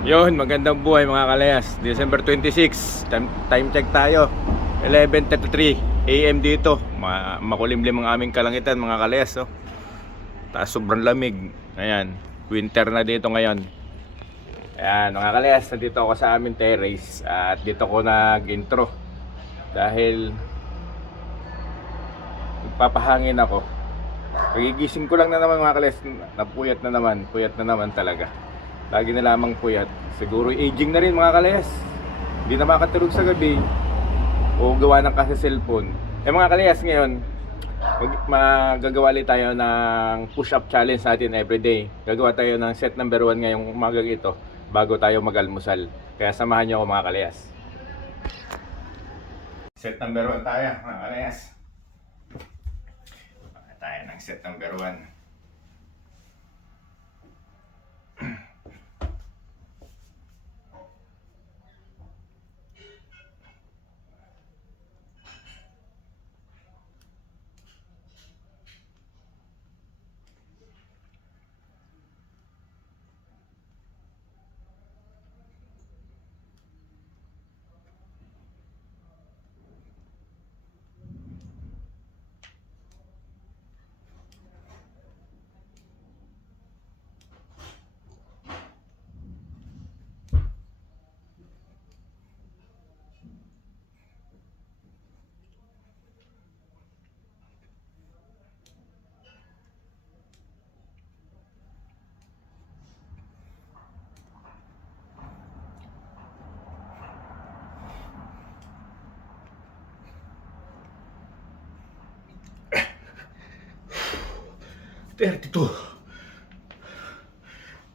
Yun, magandang buhay mga kalayas. December 26, time check tayo. 11:33 AM dito. Makulimlim ang aming kalangitan mga kalayas. Oh. Taas sobrang lamig. Ayan, winter na dito ngayon. Ayan mga kalayas, nandito ako sa aming terrace. At dito ko nag-intro. Dahil magpapahangin ako. Pagigising ko lang na naman mga kalayas. Napuyat na naman, puyat na naman talaga. Lagi na lamang puyat. Siguro aging na rin mga kalayas. Hindi na makatulog sa gabi o gawa ng kasi cellphone. Mga kalayas ngayon, magagawa ulit tayo ng push-up challenge natin everyday. Gagawa tayo ng set number 1 ngayong umagang ito bago tayo mag-almusal. Kaya samahan niyo ako mga kalayas. Set number 1 tayo mga kalayas. Tayo ng set number 1.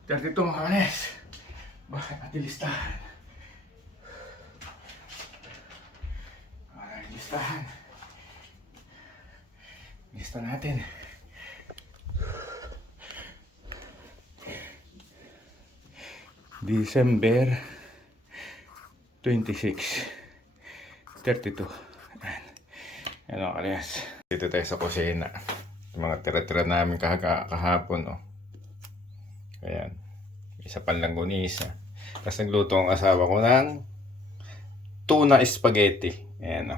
Tertito mga kalayas. Bakit natin listahan? Listahan. Lista natin. December 26, 32. Ayan mga kalayas. Dito tayo sa kusina. Mga tira-tira namin kahapon. Oh. Ayan. Isa pang langgunisa. Tapos nagluto ang asawa ko ng tuna spaghetti. Ayan o.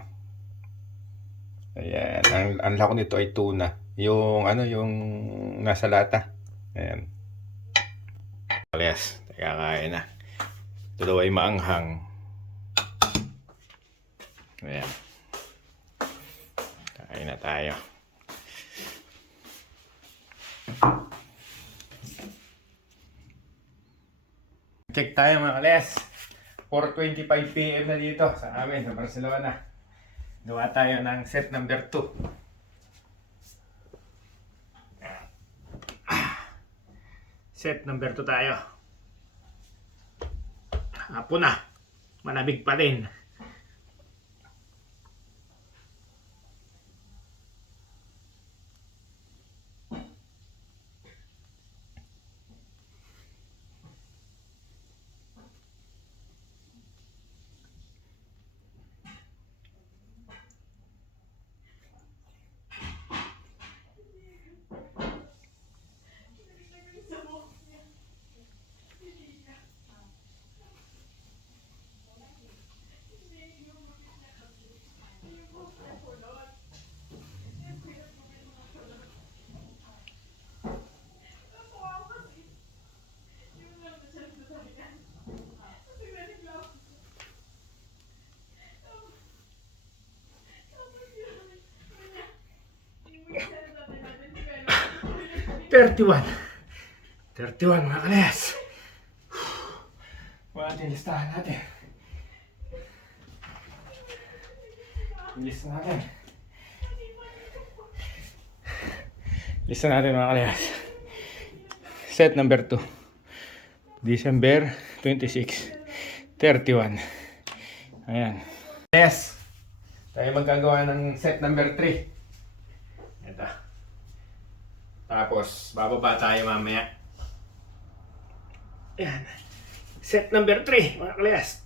Ayan. Ang lako nito ay tuna. Yung nasa lata. Ayan. Kalayas. Kakain na. Ito daw ay maanghang. Ayan. Kain na tayo. Check tayo mga kalayas. 4:25 PM na dito sa amin sa Barcelona. Gawa tayo ng set number 2. Set number 2 tayo. Hapon na. Malamig pa rin. Thirty-one mga kalayas. Wala natin listahan natin. Lista natin mga kalayas. Set number 2. December 26, 31. Ayan. Yes. Tayo magkagawa ng set number 3. Ito. Tapos, bababa tayo mamaya. Ayan. Set number 3, mga kalayas.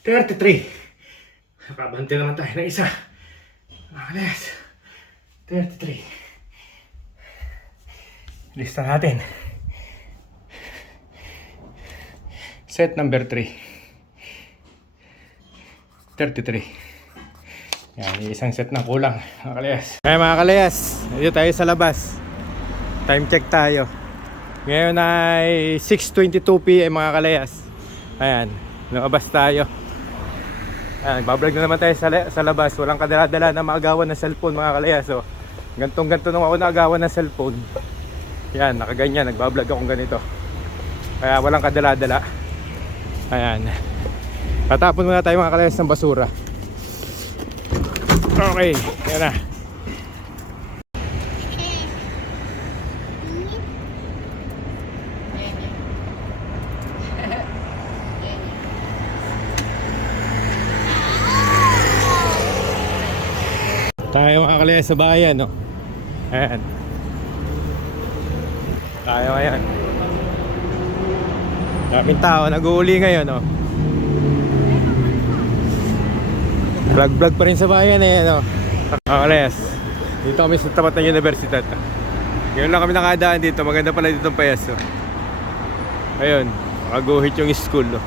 33. Nakabante naman tayo na isa. Yes. 33. Lista natin. Set number 3. 33. Yan, isang set na kulang, mga kalayas. Kaya mga kalayas, dito tayo sa labas. Time check tayo. Ngayon ay 6:22 PM mga kalayas. Ayan, lumabas tayo. Ayan, nagbablog na naman tayo sa labas. Walang kadala-dala na maagawan ng cellphone mga kalayas. So, gantong-ganto nung ako naagawan ng cellphone. Yan, nakaganyan, nagbablog akong ganito. Kaya walang kadala-dala. Ayan. Tatapon muna tayo mga kalayas ng basura. Okay, yan na. Tayo mga kalayas sa bayan, no? Ayan. Tayo ngayon. Daming tao, nag-uuli ngayon, no? Vlog pa rin sa bayan, eh, no? Mga kalayas, dito kami sa tapat ng universidad. Ngayon lang kami nakadaan dito, maganda pala dito ang payas, no? Ayun, makaguhit yung school, no?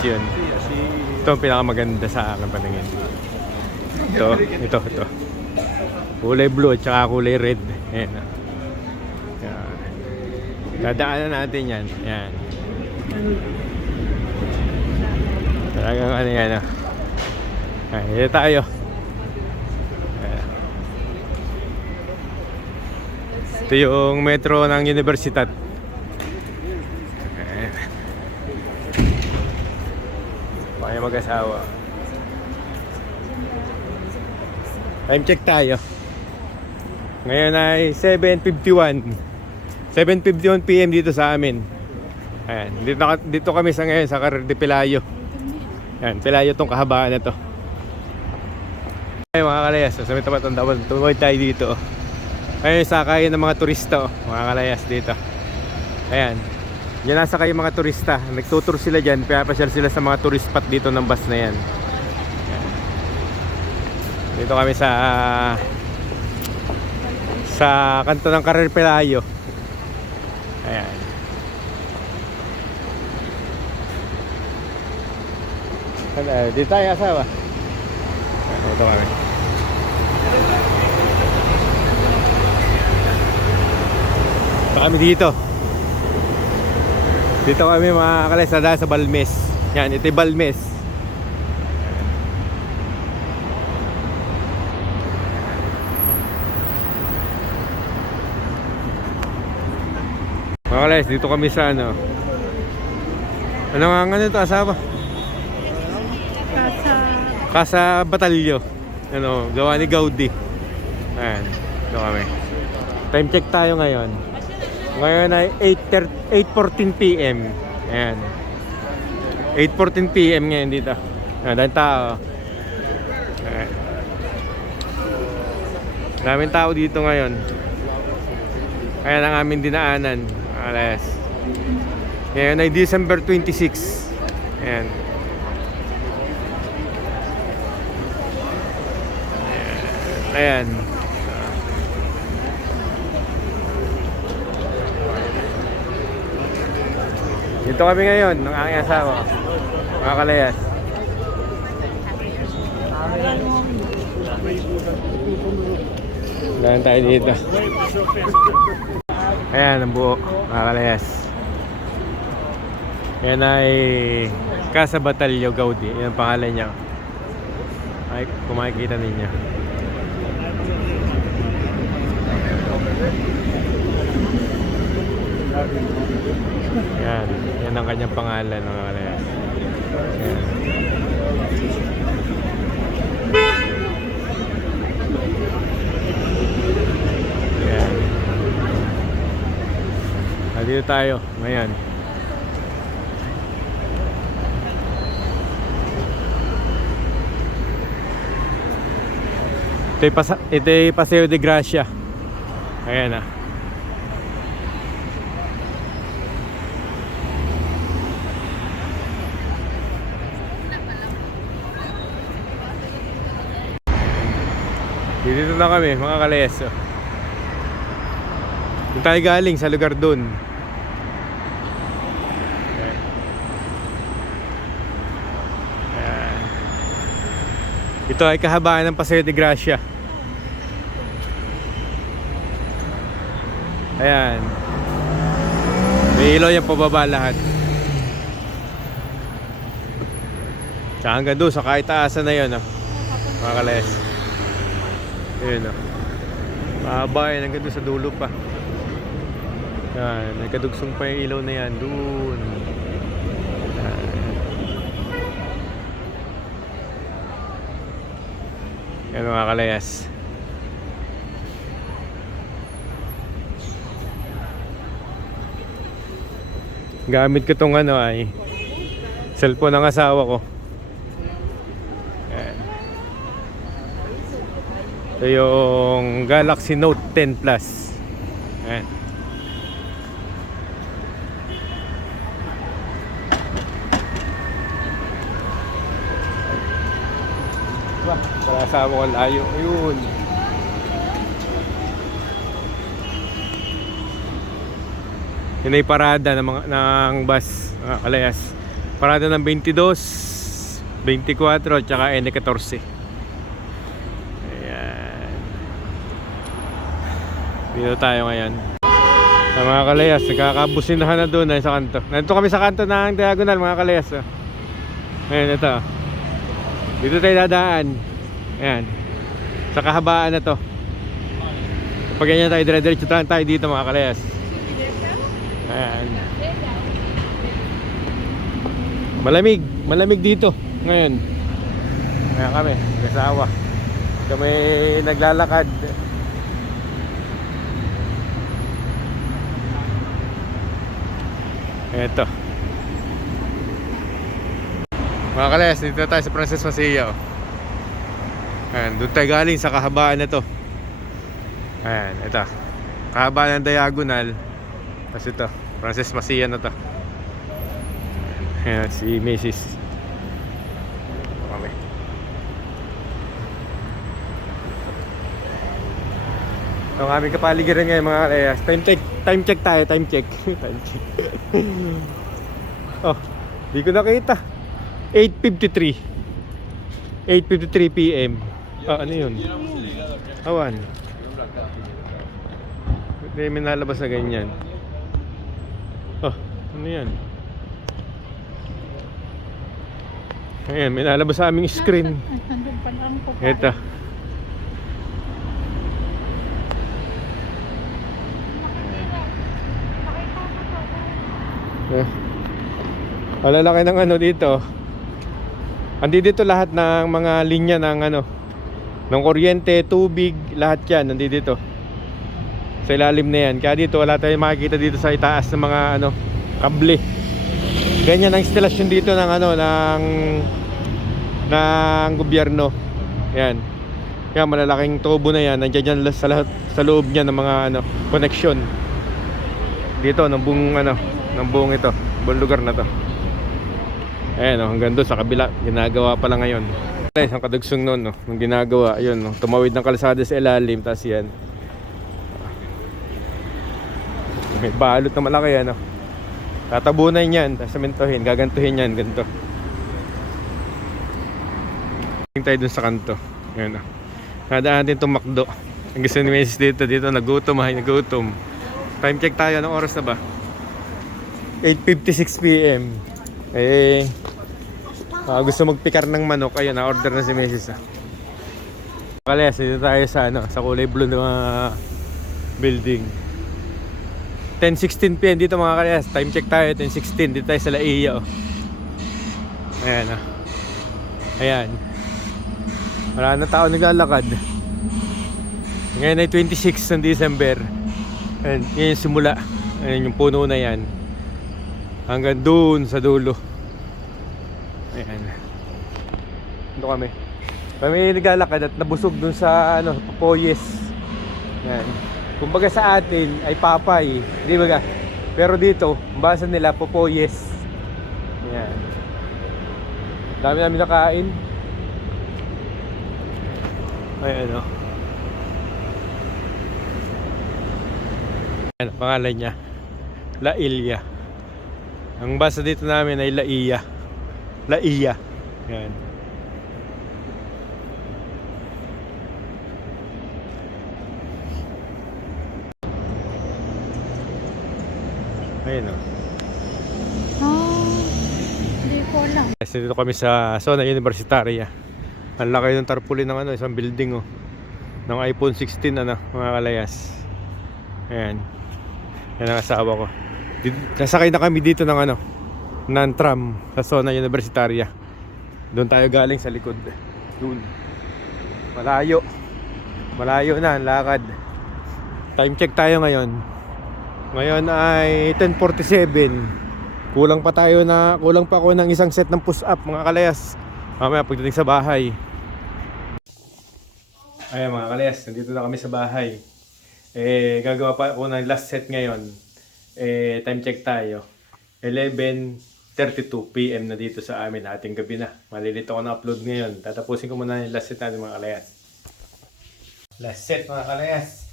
Yun. Ito ang pinakamaganda sa akin paningin. Ito. Kulay blue at saka kulay red. Ayan. Yan. Dadaanan natin yan. Yan. Talagang ano yan. Ayan tayo. Ayan. Ito yung metro ng universidad. Kaya mag-asawa. Time check tayo. Ngayon ay 7:51 PM dito sa amin. Ayan, dito kami sa ngayon sa Carrer de Pelayo. Ayan, Pelayo tong kahabaan na to. Ay mga kalayas, sa may tapat ng dawan, tuloy tayo dito. Ngayon sakay ng mga turista, mga kalayas dito. Ayan. Diyan nasa kayo mga turista. Nagtutur sila dyan. Pinapasyal sila sa mga tourist spot dito ng bus na yan. Dito kami sa kanto ng Carrer Pelayo. Ayan. Dito tayo asawa. Dito kami. Dito kami dito. Dito kami mga kalayas sa Balmes. Yan, ito yung Balmes. Mga kalayas, dito kami sa ano nga ito, asawa? Casa Batalyo. Ano, gawa ni Gaudi. Ayan, dito kami. Time check tayo ngayon. Ngayon ay 8:14 PM. Ayan. 8:14 PM ngayon dito. Ayan, daming tao. Ayan. Daming tao dito ngayon. Ayan ang aming dinaanan. Alas. Ngayon ay December 26. Ayan. Ayan. Dito kami ngayon ng aking asawa, mga kalayas. Daan tayo dito. Ayan ang buo, mga kalayas. Yan ay Casa Batalyo Gaudi. Yan ang pangalan niya. Ay, kung makikita ninyo. Yan. Yan ang kanyang pangalan, mga kalayas. Yan. Yan. Dito tayo ngayon. Ito yung Paseo de Gracia. Ayan ah. Dito na kami mga kalayas. Doon tayo galing sa lugar dun. Ayan. Ito ay kahabaan ng Paseo de Gracia. Ayan. May ilaw yung pababa lahat. Tsaka hanggang doon sa kahit taasan na yun, mga kalayas. Ayun o. Mahaba yan hanggang doon sa dulo pa. Yan. Nagkadugsong pa yung ilaw na yan. Doon. Yan mga kalayas. Gamit ko tong ano ay cellphone ng asawa ko. Ayan. Ito yung Galaxy Note 10 Plus. Ayan. Para asawa ko layo. Ayun. Yun ay parada ng bus, kalayas. Parada ng 22, 24, tsaka N14. Ayan. Dito tayo ngayon. Sa mga kalayas, nagkakabusinahan na doon sa kanto. Nandito kami sa kanto ng diagonal, mga kalayas. Ayan, ito. Dito tayo dadaan. Ayan. Sa kahabaan na to. Kapag ganyan tayo, dire-diretso tayo dito, mga kalayas. Ayan. Malamig dito ngayon. Kaya kami, kasawa. Kami naglalakad. Ito. Mga kalayas, dito tayo sa Frances Masia. Ayan, doon tayo galing sa kahabaan na to. Ayan, ito. Kahabaan ng diagonal. Tapos ito, Frances Masia na to. Ayan, si Mrs. Okay. Ang aming kapaligiran ngayon mga kalayas. Time check tayo, time check. Time check. Oh, di ko nakita. 8:53 PM. Ah, ano yun? Awan. Hindi may nalabas na ganyan. Oh, ano yan? Ayan, may nalabas sa aming screen. Ito. Malalaki ng ano dito. Andi dito lahat ng mga linya ng ano, ng kuryente, tubig, lahat yan nandito. Sa ilalim na yan. Kaya dito wala tayong makikita dito sa itaas ng mga ano, kable. Ganyan ang instalasyon dito ng ano, ng gobyerno. Yan. Kaya malalaking tubo na yan. Nandiyan dyan sa loob niya ng mga ano, connection. Dito ng buong ito, buong lugar na to. Ayan o, hanggang doon sa kabila. Ginagawa pala ngayon. Ang kadugsong nun, no, nung ginagawa, ayun, no, tumawid ng kalsada sa ilalim. Tapos yan, may balot na malaki yan, no. Tatabunan yan, tapos sementohin, gagantuhin yan, ganito. Tingin tayo dun sa kanto. Ayan, no. Nadaan natin itong McDo. Ang gusto ni Mrs. dito, nagutom, nagutom. Time check tayo, anong oras na ba? 8:56 PM. Gusto magpikar ng manok. Ayun, na-order na si Mrs. Kalayas, dito tayo sa, sa kulay blue ng mga building. 10:16 PM dito mga kalayas. Time check tayo, 10:16. Dito tayo sa Laia. Oh. Ayan oh. Ayan. Wala na tao naglalakad. Ngayon ay 26 ng December. Ayan, yan yung simula. Ayan yung puno na yan. Hanggang doon sa dulo. Ayan. Ito kami. Kami naglalakad at nabusog dun sa Popoyes. Ayan. Kumbaga sa atin ay Papay, di ba? Pero dito, basa nila Popoyes. Ayan. Dami namin nakain. Ayan o. Ano pangalan niya? Laia. Ang basa dito namin ay Laia. Laia. Ayan. Ayun o. Hindi ko alam. Kasi dito kami sa zona universitarya. Ang laki ng tarpaulin ng isang building oh. Ng iPhone 16 mga kalayas. Ayan. Yan ang asawa ko. Nasakay na kami dito ng tram sa zona universitarya. Doon tayo galing sa likod. Doon. Malayo. Malayo na ang lakad. Time check tayo ngayon. Ngayon ay 10:47. Kulang pa ako ng isang set ng push up mga kalayas. Mamaya pagdating sa bahay. Ayan mga kalayas, nandito na kami sa bahay. Gagawa pa ako ng last set ngayon. Time check tayo. 11:32 PM na dito sa amin, ating gabi na. Malilito ako na upload ngayon. Tatapusin ko muna yung last set natin mga kalayas. Last set mga kalayas.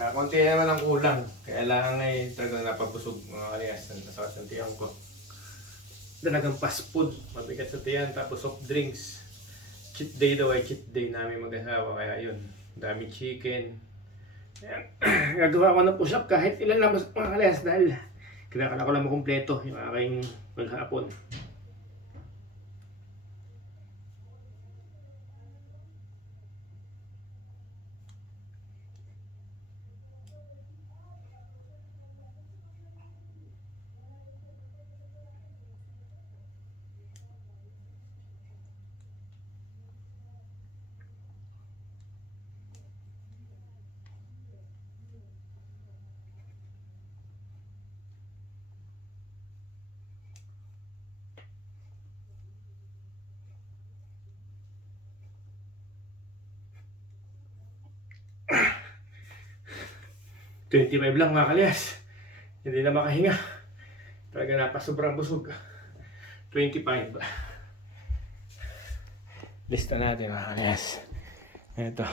Konti naman ang kulang. Kaya lang ay talagang napabusog mga kalayas. Nasa tiyan ko. Talagang fast food. Mabigat sa tiyan. Tapos soft drinks. Cheat day daw ay cheat day namin mag-asawa. Kaya yun. Daming chicken. Ayan. Gagawa ko ng push-up kahit ilan lang mga kalayas. Dahil kailangan ko lang makumpleto yung aking maghapon. $25 lang mga kalyas. Hindi na makahinga. Talaga napasobrang busog. 25. Lista natin mga kalyas. Ito.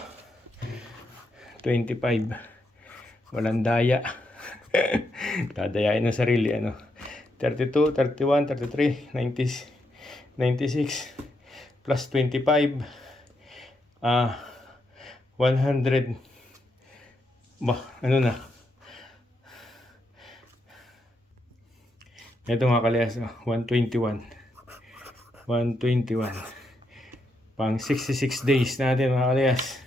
25. Walang daya. Dadayain ng sarili. 32, 31, 33, 90, 96 plus 25. 100. Na? Ito mga kalayas, 121. 121. Pang 66 days natin mga kalayas.